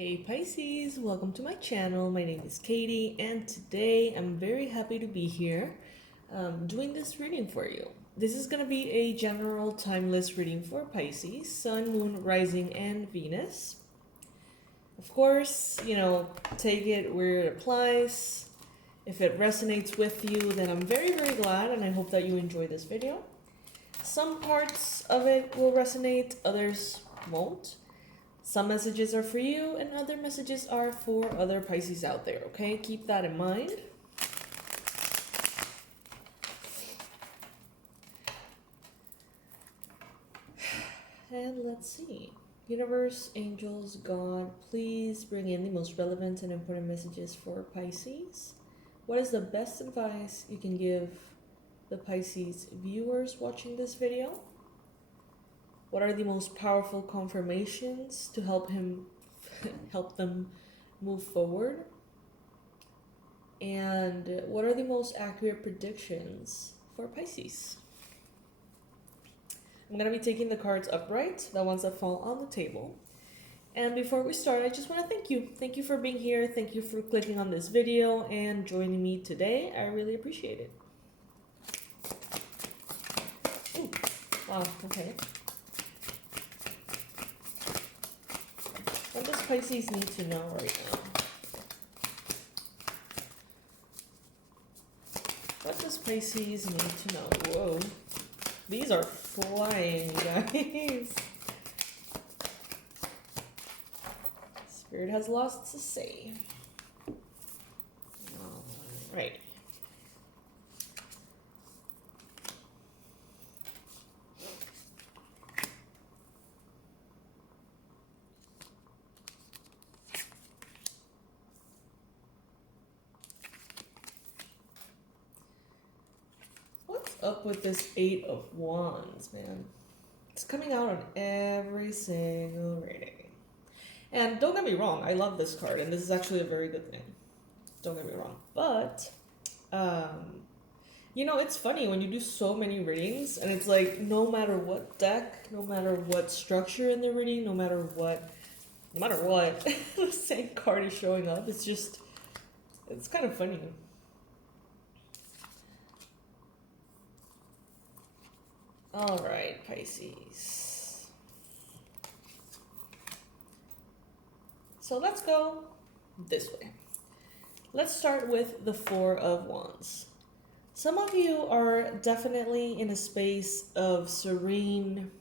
Hey Pisces, welcome to my channel. My name is Katie and today I'm very happy to be here doing this reading for you. This is going to be a general timeless reading for Pisces, Sun, Moon, Rising, and Venus. Of course, take it where it applies. If it resonates with you, then I'm very, very glad and I hope that you enjoy this video. Some parts of it will resonate, others won't. Some messages are for you and other messages are for other Pisces out there, okay? Keep that in mind. And let's see. Universe, angels, God, please bring in the most relevant and important messages for Pisces. What is the best advice you can give the Pisces viewers watching this video? What are the most powerful confirmations to help them move forward? And what are the most accurate predictions for Pisces? I'm going to be taking the cards upright, the ones that fall on the table. And before we start, I just want to thank you. Thank you for being here. Thank you for clicking on this video and joining me today. I really appreciate it. Ooh, wow, okay. What does Pisces need to know right now? What does Pisces need to know? Whoa. These are flying, guys. Spirit has lots to say. All right. Up with this Eight of Wands, man. It's coming out on every single reading. And don't get me wrong, I love this card, and this is actually a very good thing. Don't get me wrong. But, it's funny when you do so many readings, and it's like, no matter what deck, no matter what structure in the reading, no matter what, the same card is showing up. It's kind of funny. All right, Pisces. So let's go this way. Let's start with the Four of Wands. Some of you are definitely in a space of serene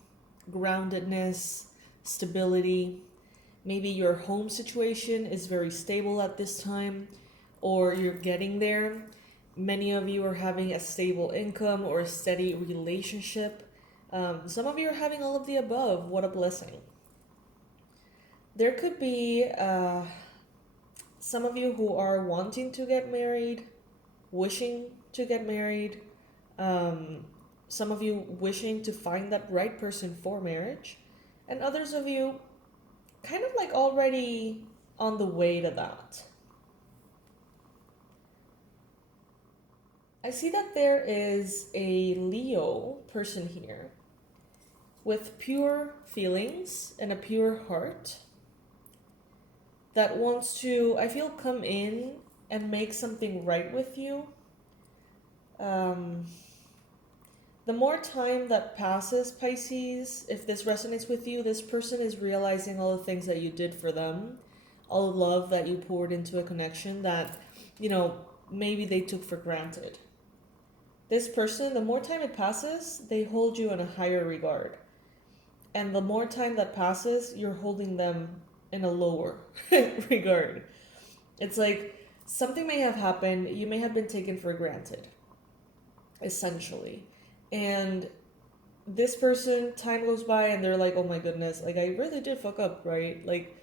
groundedness, stability. Maybe your home situation is very stable at this time, or you're getting there. Many of you are having a stable income or a steady relationship. Some of you are having all of the above. What a blessing. There could be some of you who are wanting to get married, wishing to get married. Some of you wishing to find that right person for marriage. And others of you kind of like already on the way to that. I see that there is a Leo person here with pure feelings and a pure heart that wants to, I feel, come in and make something right with you. The more time that passes, Pisces, if this resonates with you, this person is realizing all the things that you did for them, all the love that you poured into a connection that, maybe they took for granted. This person, the more time it passes, they hold you in a higher regard. And the more time that passes, you're holding them in a lower regard. It's like something may have happened, you may have been taken for granted, essentially. And this person, time goes by and they're like, oh my goodness, like I really did fuck up, right? Like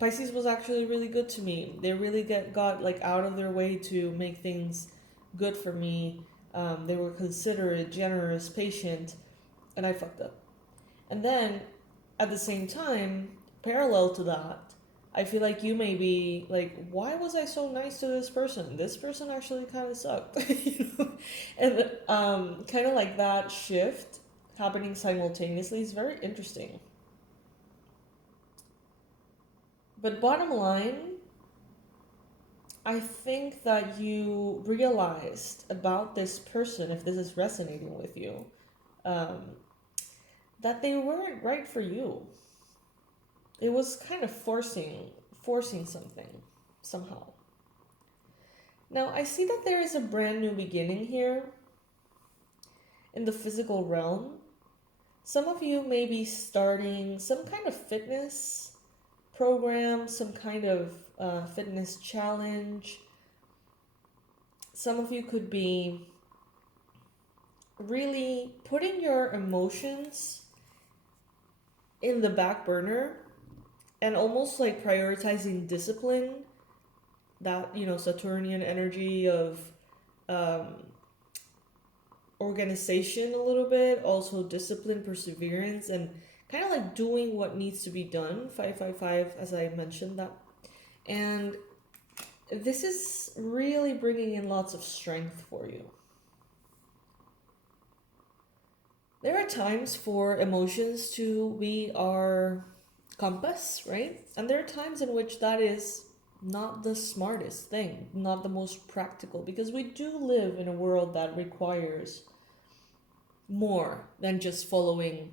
Pisces was actually really good to me. They really got like out of their way to make things good for me. They were considerate, generous, patient, and I fucked up. And then, at the same time, parallel to that, I feel like you may be like, why was I so nice to this person? This person actually kind of sucked. And kind of like that shift happening simultaneously is very interesting. But bottom line, I think that you realized about this person, if this is resonating with you, that they weren't right for you. It was kind of forcing something somehow. Now, I see that there is a brand new beginning here in the physical realm. Some of you may be starting some kind of fitness program, some kind of fitness challenge. Some of you could be really putting your emotions in the back burner and almost like prioritizing discipline, that, you know, Saturnian energy of organization a little bit, also discipline, perseverance, and kind of like doing what needs to be done. 555, as I mentioned that. And this is really bringing in lots of strength for you. There are times for emotions to be our compass, right? And there are times in which that is not the smartest thing, not the most practical, because we do live in a world that requires more than just following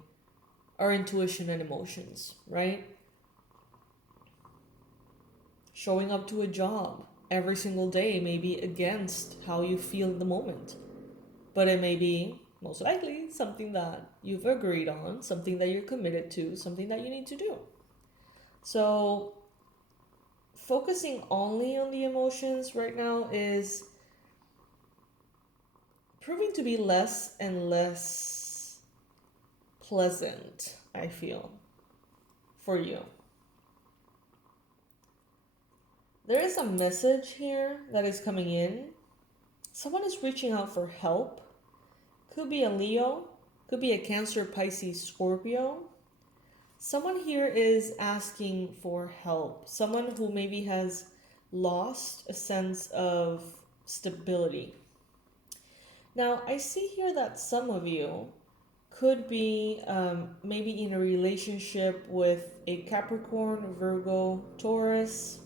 our intuition and emotions, right? Showing up to a job every single day may be against how you feel in the moment, but it may be most likely something that you've agreed on, something that you're committed to, something that you need to do. So focusing only on the emotions right now is proving to be less and less pleasant, I feel, for you. There is a message here that is coming in. Someone is reaching out for help. Could be a Leo, could be a Cancer, Pisces, Scorpio. Someone here is asking for help. Someone who maybe has lost a sense of stability. Now, I see here that some of you could be maybe in a relationship with a Capricorn, Virgo, Taurus,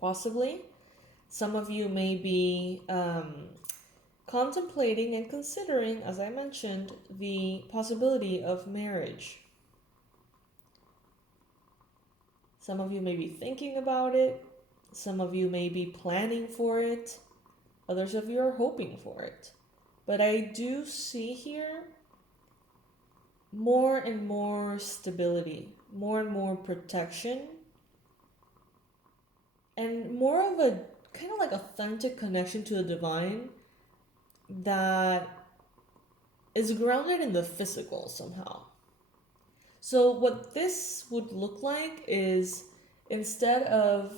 possibly. Some of you may be contemplating and considering, as I mentioned, the possibility of marriage. Some of you may be thinking about it. Some of you may be planning for it. Others of you are hoping for it. But I do see here more and more stability, more and more protection, and more of a kind of like authentic connection to the divine that is grounded in the physical somehow. So what this would look like is, instead of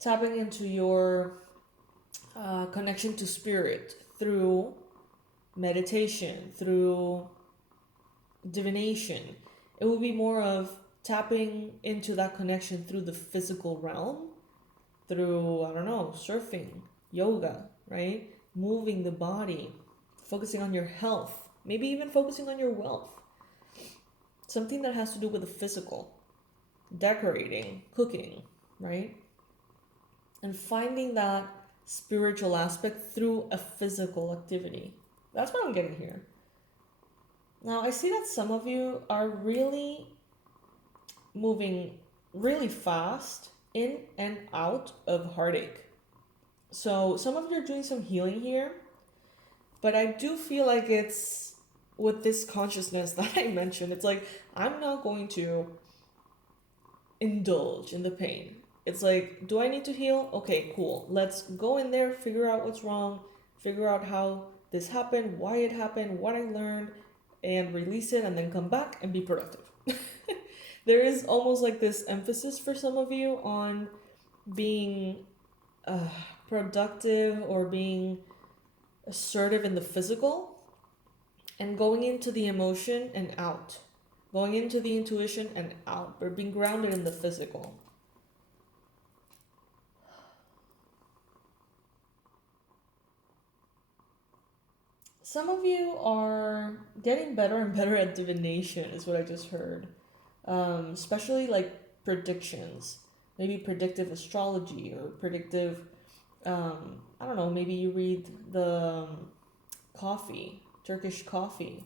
tapping into your connection to spirit through meditation, through divination, it will be more of tapping into that connection through the physical realm, through, I don't know, surfing, yoga, right? Moving the body, focusing on your health, maybe even focusing on your wealth. Something that has to do with the physical, decorating, cooking, right? And finding that spiritual aspect through a physical activity. That's what I'm getting here. Now, I see that some of you are really moving really fast in and out of heartache. So some of you are doing some healing here, but I do feel like it's with this consciousness that I mentioned. It's like, I'm not going to indulge in the pain. It's like, do I need to heal? Okay, cool. Let's go in there, figure out what's wrong, figure out how this happened, why it happened, what I learned, and release it, and then come back and be productive. There is almost like this emphasis for some of you on being productive or being assertive in the physical, and going into the emotion and out, going into the intuition and out, but being grounded in the physical. Some of you are getting better and better at divination, is what I just heard. Especially like predictions, maybe predictive astrology or predictive, I don't know, maybe you read the coffee, Turkish coffee,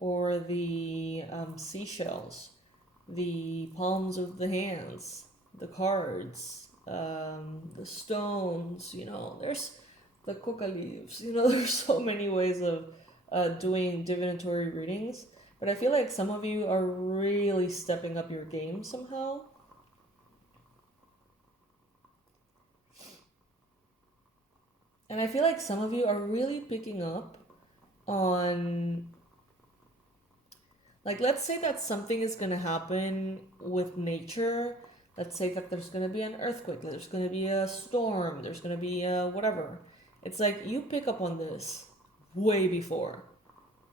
or the seashells, the palms of the hands, the cards, the stones, you know, there's the coca leaves, you know, there's so many ways of doing divinatory readings. But I feel like some of you are really stepping up your game somehow. And I feel like some of you are really picking up on, like, let's say that something is going to happen with nature. Let's say that there's going to be an earthquake, there's going to be a storm, there's going to be a whatever. It's like you pick up on this way before.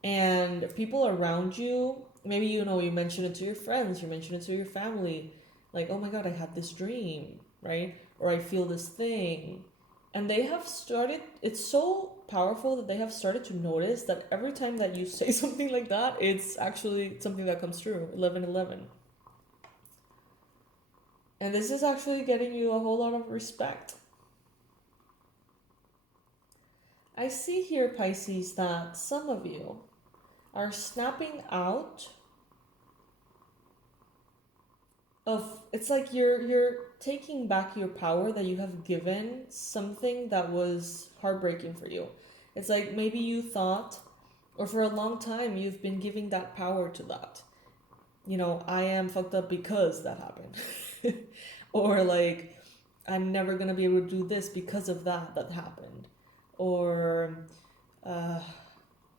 And people around you, maybe, you know, you mention it to your friends, you mention it to your family. Like, oh my God, I had this dream, right? Or I feel this thing. And they have started, it's so powerful that they have started to notice that every time that you say something like that, it's actually something that comes true. 11:11. And this is actually getting you a whole lot of respect. I see here, Pisces, that some of you are snapping out of, it's like you're taking back your power that you have given something that was heartbreaking for you. It's like maybe you thought, or for a long time, you've been giving that power to that. You know, I am fucked up because that happened. Or like, I'm never going to be able to do this because of that happened. Or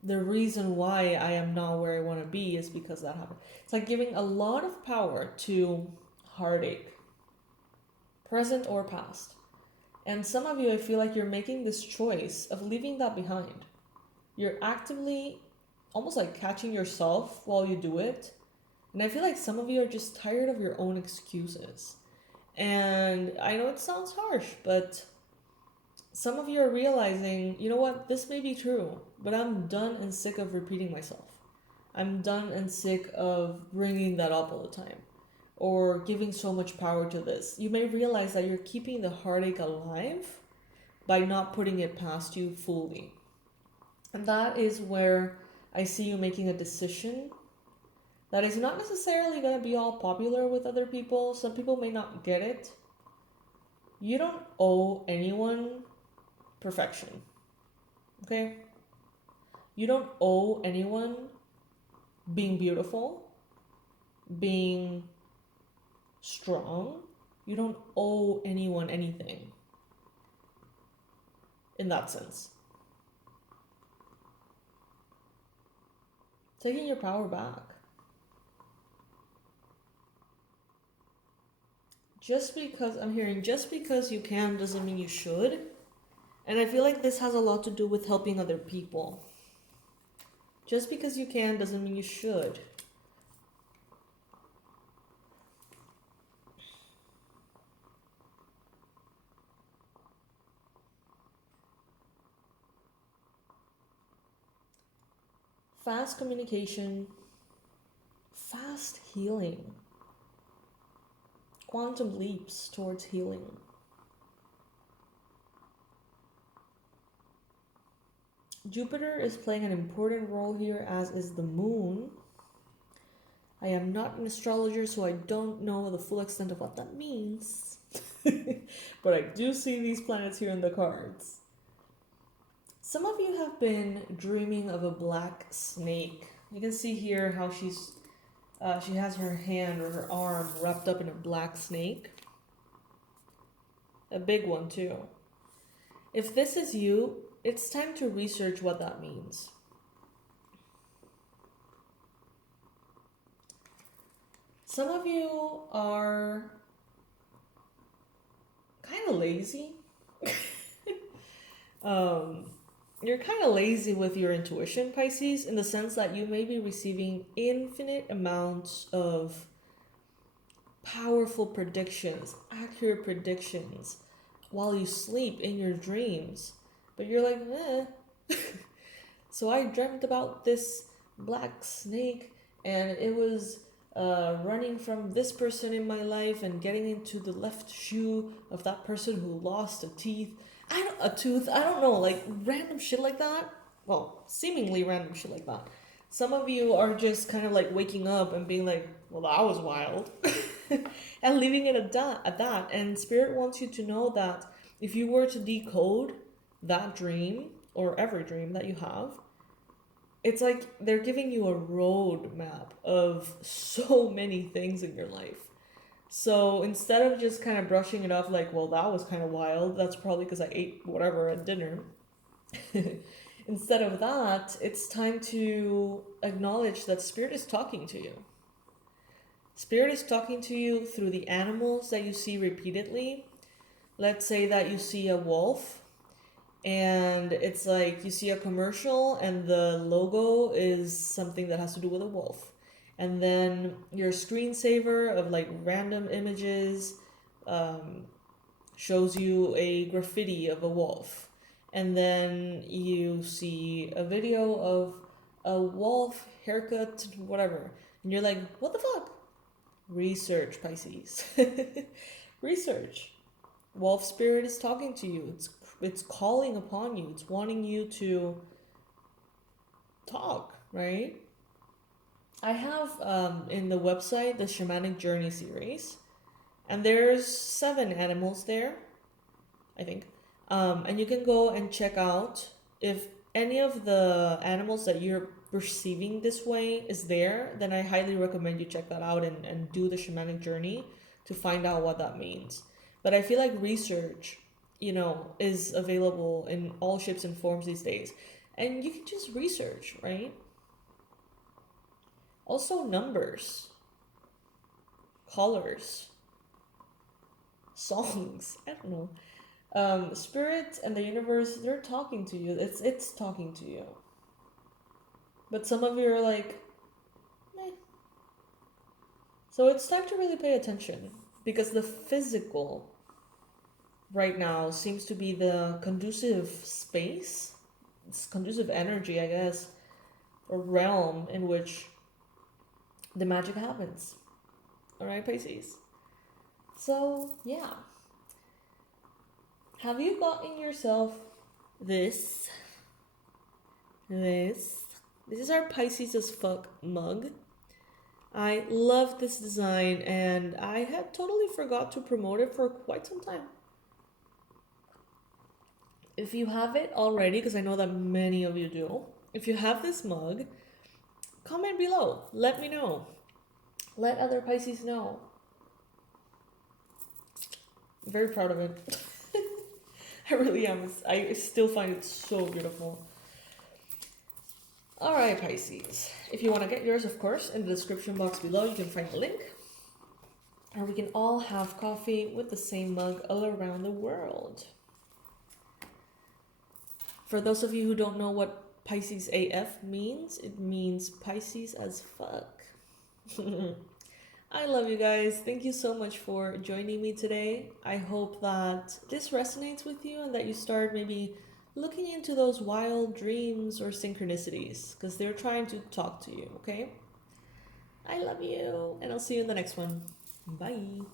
the reason why I am not where I want to be is because that happened. It's like giving a lot of power to heartache, present or past. And some of you, I feel like you're making this choice of leaving that behind. You're actively almost like catching yourself while you do it. And I feel like some of you are just tired of your own excuses. And I know it sounds harsh, but some of you are realizing, you know what, this may be true, but I'm done and sick of repeating myself. I'm done and sick of bringing that up all the time or giving so much power to this. You may realize that you're keeping the heartache alive by not putting it past you fully. And that is where I see you making a decision that is not necessarily going to be all popular with other people. Some people may not get it. You don't owe anyone perfection, okay? You don't owe anyone being beautiful, being strong. You don't owe anyone anything in that sense. Taking your power back. Just because, I'm hearing, just because you can doesn't mean you should. And I feel like this has a lot to do with helping other people. Just because you can doesn't mean you should. Fast communication, fast healing, quantum leaps towards healing. Jupiter is playing an important role here, as is the moon. I am not an astrologer, so I don't know the full extent of what that means. But I do see these planets here in the cards. Some of you have been dreaming of a black snake. You can see here how she has her hand or her arm wrapped up in a black snake. A big one too. If this is you, it's time to research what that means. Some of you are kind of lazy. You're kind of lazy with your intuition, Pisces, in the sense that you may be receiving infinite amounts of powerful predictions, accurate predictions, while you sleep in your dreams. But you're like, So I dreamt about this black snake, and it was running from this person in my life and getting into the left shoe of that person who lost a tooth. I don't know, like random shit like that. Well, seemingly random shit like that. Some of you are just kind of like waking up and being like, well, that was wild. And leaving it at that. And Spirit wants you to know that if you were to decode that dream or every dream that you have, it's like they're giving you a roadmap of so many things in your life. So instead of just kind of brushing it off like, well, that was kind of wild, that's probably because I ate whatever at dinner. Instead of that, it's time to acknowledge that Spirit is talking to you. Spirit is talking to you through the animals that you see repeatedly. Let's say that you see a wolf and it's like you see a commercial and the logo is something that has to do with a wolf. And then your screensaver of like random images shows you a graffiti of a wolf. And then you see a video of a wolf haircut, whatever. And you're like, what the fuck? Research, Pisces. Research. Wolf spirit is talking to you. It's calling upon you. It's wanting you to talk, right? I have in the website the Shamanic Journey series, and there's 7 animals there, I think. And you can go and check out if any of the animals that you're perceiving this way is there, then I highly recommend you check that out and do the Shamanic Journey to find out what that means. But I feel like research, is available in all shapes and forms these days. And you can just research, right? Also numbers, colors, songs, I don't know. Spirit and the universe, they're talking to you. It's talking to you. But some of you are like, meh. So it's time to really pay attention, because the physical right now seems to be the conducive space. It's conducive energy, I guess, or realm in which the magic happens. All right, Pisces? So, yeah. Have you gotten yourself this? This is our Pisces as fuck mug. I love this design and I had totally forgot to promote it for quite some time. If you have it already, because I know that many of you do, if you have this mug, comment below. Let me know. Let other Pisces know. I'm very proud of it. I really am. I still find it so beautiful. Alright, Pisces. If you want to get yours, of course, in the description box below, you can find the link. And we can all have coffee with the same mug all around the world. For those of you who don't know what Pisces AF means, it means Pisces as fuck. I love you guys. Thank you so much for joining me today. I hope that this resonates with you and that you start maybe looking into those wild dreams or synchronicities, because they're trying to talk to you, okay? I love you, and I'll see you in the next one. Bye.